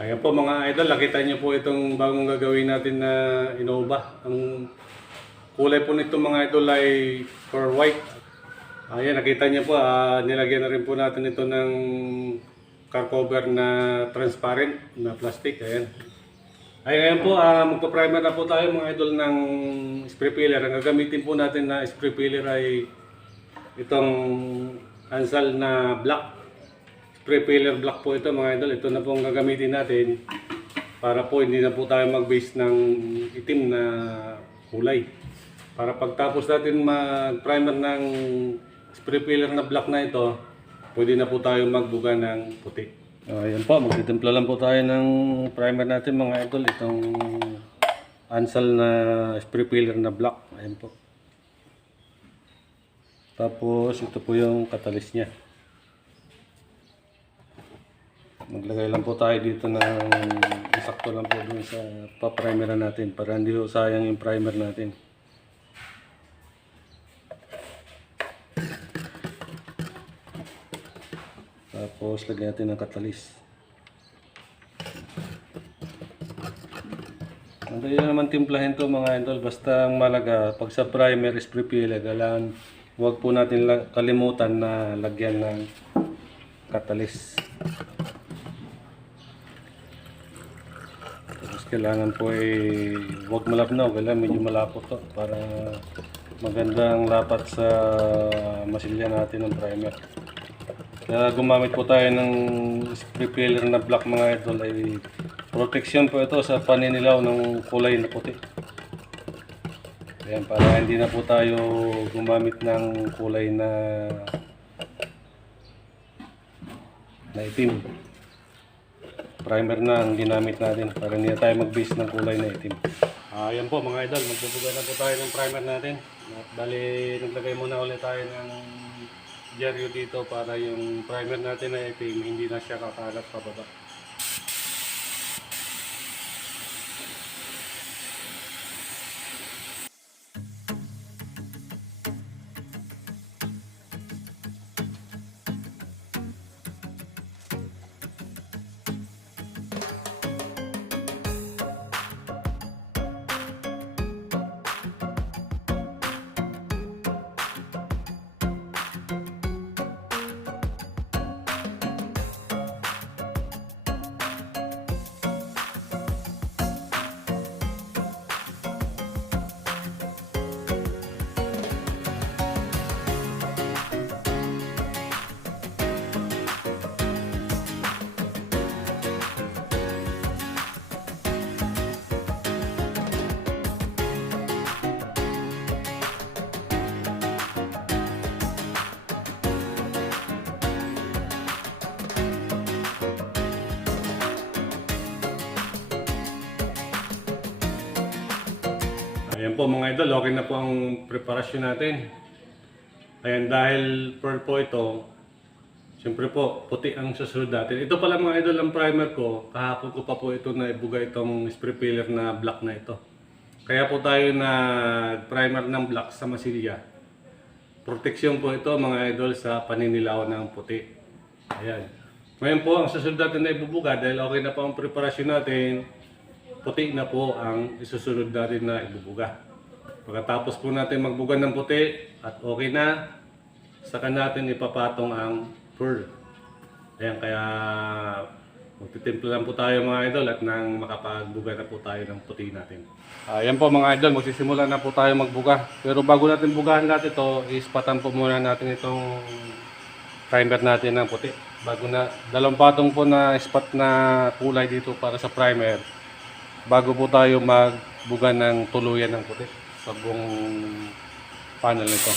Ayan po mga idol, nakita niyo po itong bagong gagawin natin na Innova. Ang kulay po nito mga idol ay for white. Ayan, nakita niyo po, nilagyan na rin po natin ito ng car cover na transparent na plastic. Ayan. Ayan po, magpa-primer na po tayo mga idol ng spray filler. Ang gagamitin po natin na spray filler ay itong Ansal na black. Spray filler black po ito mga idol. Ito na po ang gagamitin natin para po hindi na po tayo mag-base ng itim na kulay. Para pagtapos natin mag-primer ng spray filler na black na ito, pwede na po tayo magbuga ng puti. Ayan po, magtitimpla lang po tayo ng primer natin mga idol. Itong Ansal na spray filler na black. Ayan po. Tapos ito po yung catalyst niya. Maglagay lang po tayo dito ng sakto lang po dun sa pa-primer natin para hindi po sayang yung primer natin. Tapos lagyan natin ng catalyst. Madali naman timplahin to mga idol, basta ang malaga pag sa primer spray filler, kailangan huwag po natin kalimutan na lagyan ng catalyst. Kailangan po ay huwag malabnaw, kailangan medyo malapot to para magandang lapat sa masilya natin ng primer. Kaya gumamit po tayo ng spray filler na black mga idol, ay protection po ito sa paninilaw ng kulay na puti. Ayan, para hindi na po tayo gumamit ng kulay na itim. Primer na ang ginamit natin para hindi na tayo mag-base ng kulay na itim. Ayan po mga idol, magbubuga na po tayo ng primer natin. At bali, naglagay muna ulit tayo ng dyaryo dito para yung primer natin na itim hindi na siya kakalat pababa. Ayan po mga idol, okay na po ang preparasyon natin. Ayan, dahil pearl po ito, siyempre po, puti ang susunod natin. Ito pala mga idol ang primer ko, kahapon ko pa po ito na ibuga itong spray filler na black na ito. Kaya po tayo nag-primer ng black sa masilya. Proteksyon po ito mga idol sa paninilaw ng puti. Ayan. Ngayon po, ang susunod natin na ibubuga, dahil okay na po ang preparasyon natin, puti na po ang isusunod natin na ibubuga. Pagkatapos po natin magbuga ng puti at okay na, saka natin ipapatong ang pearl. Ayan, kaya magtitimpla lang po tayo mga idol at nang makapagbuga na po tayo ng puti natin. Ayan po mga idol, magsisimula na po tayo magbuga. Pero bago natin bugahan natin ito, ispatan po muna natin itong primer natin ng puti. Bago na, dalawang patong po na spot na kulay dito para sa primer. Bago po tayo magbuga ng tuluyan ng puti sa buong panel nito.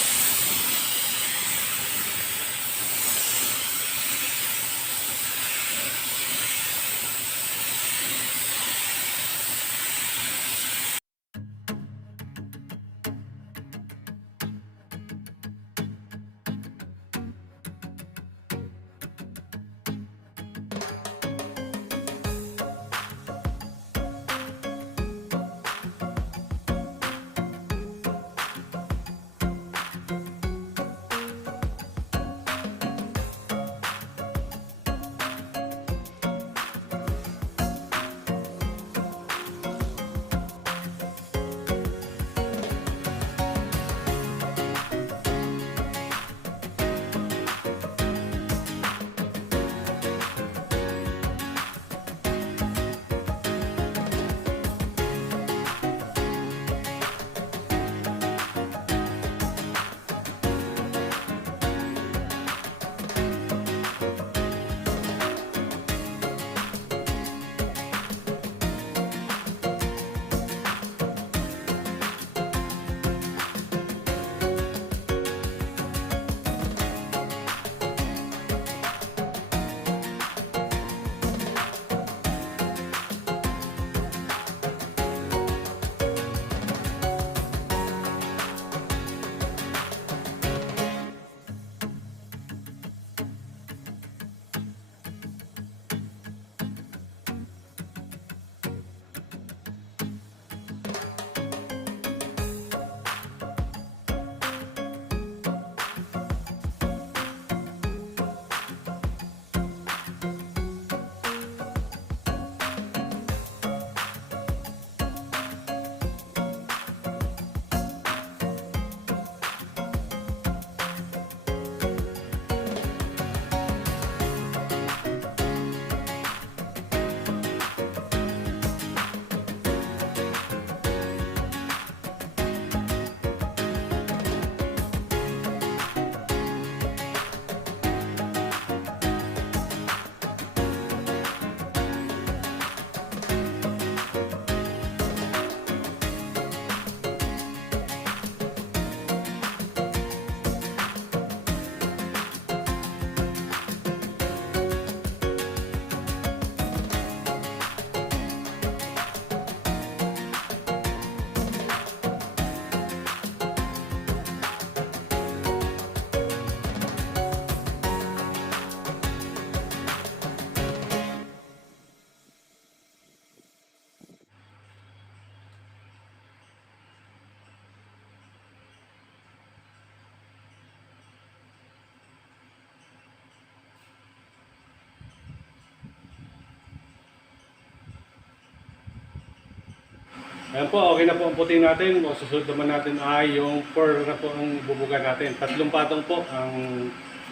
Ayan po, okay na po ang puti natin. O susunod naman natin ay yung pearl na po ang bubuga natin. 3 patong po ang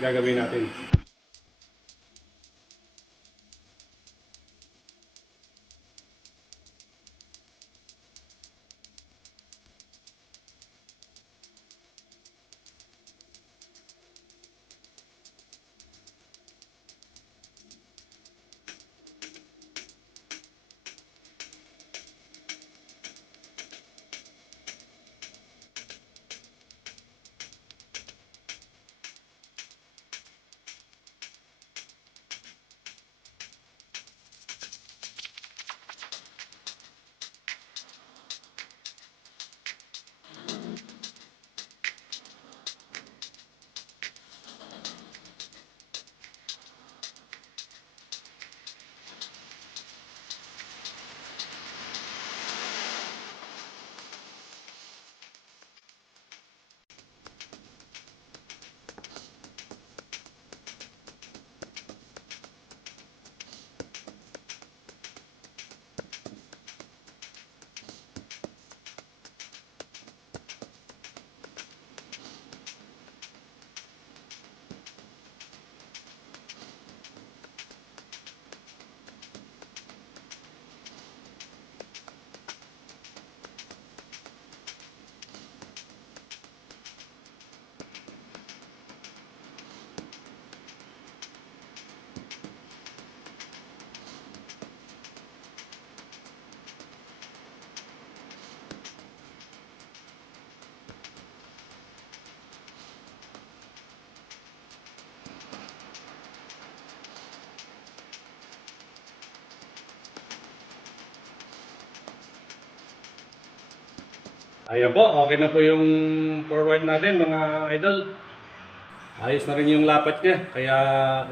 gagawin natin. Ayan po, okay na po yung forward natin mga idol. Ayos na rin yung lapat niya. Kaya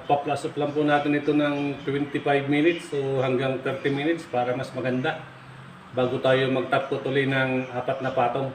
ipa-plus up lang po natin ito ng 25 minutes o hanggang 30 minutes para mas maganda. Bago tayo mag-top coat ulit ng 4 na patong.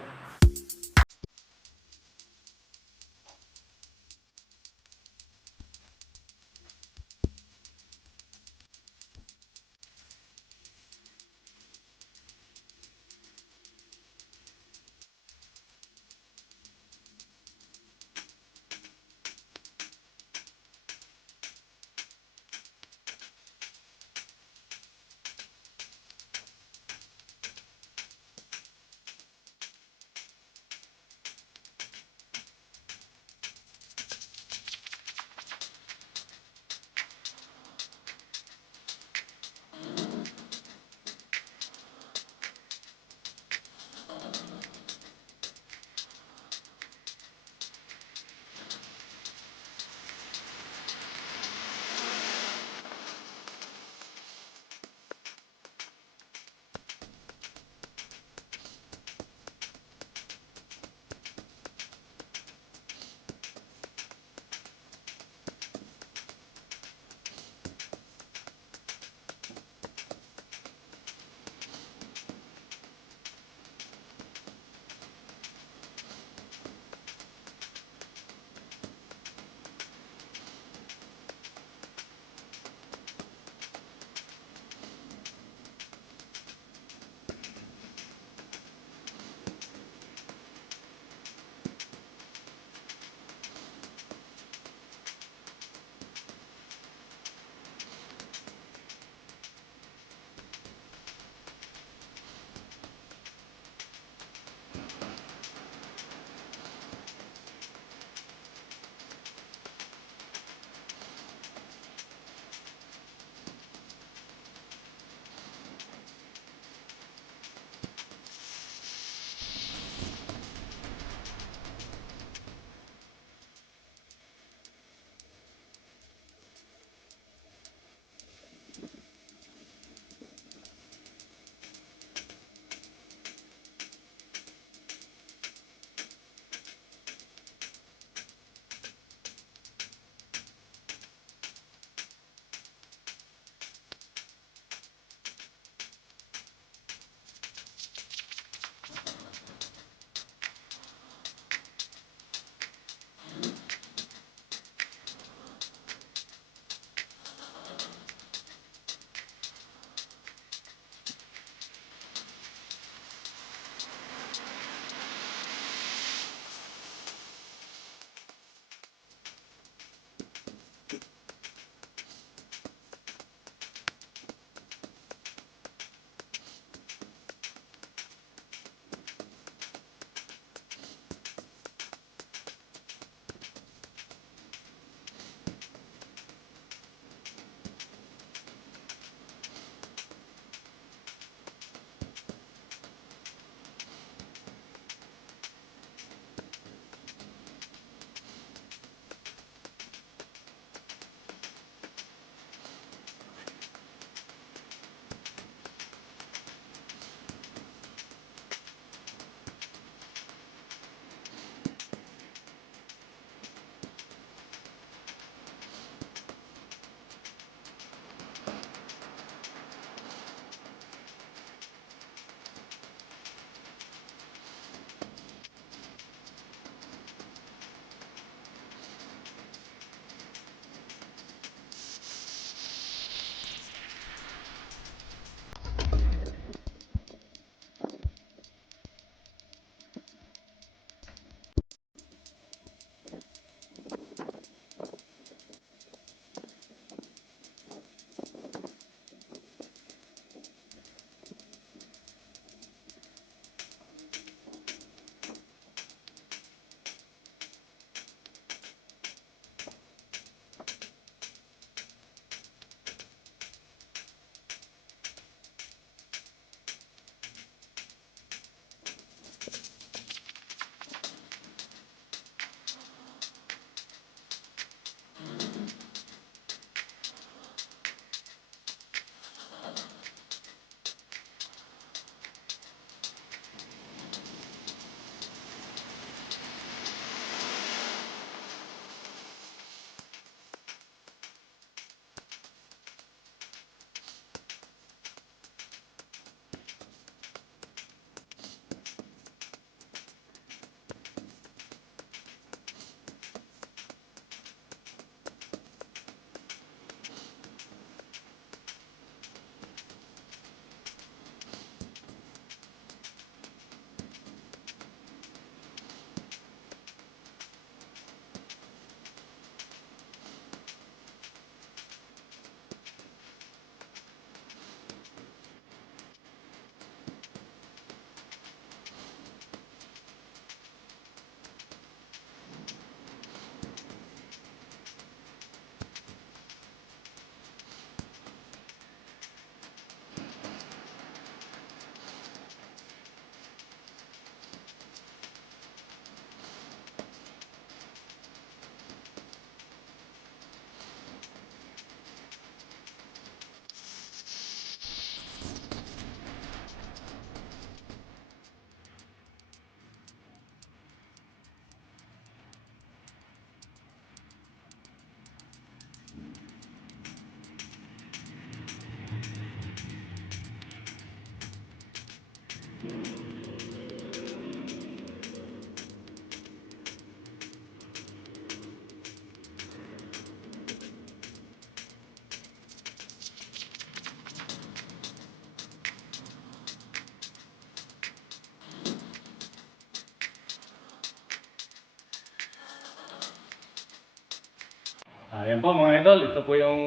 Ayan po mga idol, ito po yung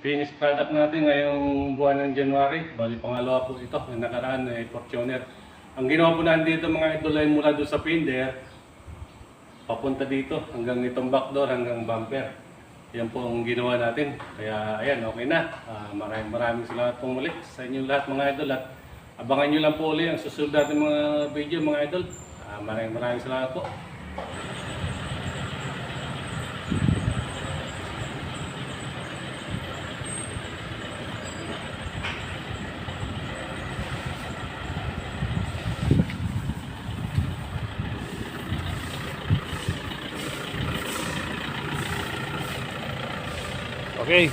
finished product natin ngayong buwan ng January. Bali pangalawa po ito, yung nakaraan ay Fortuner. Ang ginawa po natin dito mga idol ay mula doon sa fender, papunta dito hanggang itong back door hanggang bumper. Yan po ang ginawa natin. Kaya ayan, okay na. Maraming salamat pong muli sa inyo lahat mga idol at abangan nyo lang po ulit ang susunod natin mga video mga idol. Maraming salamat po. Okay.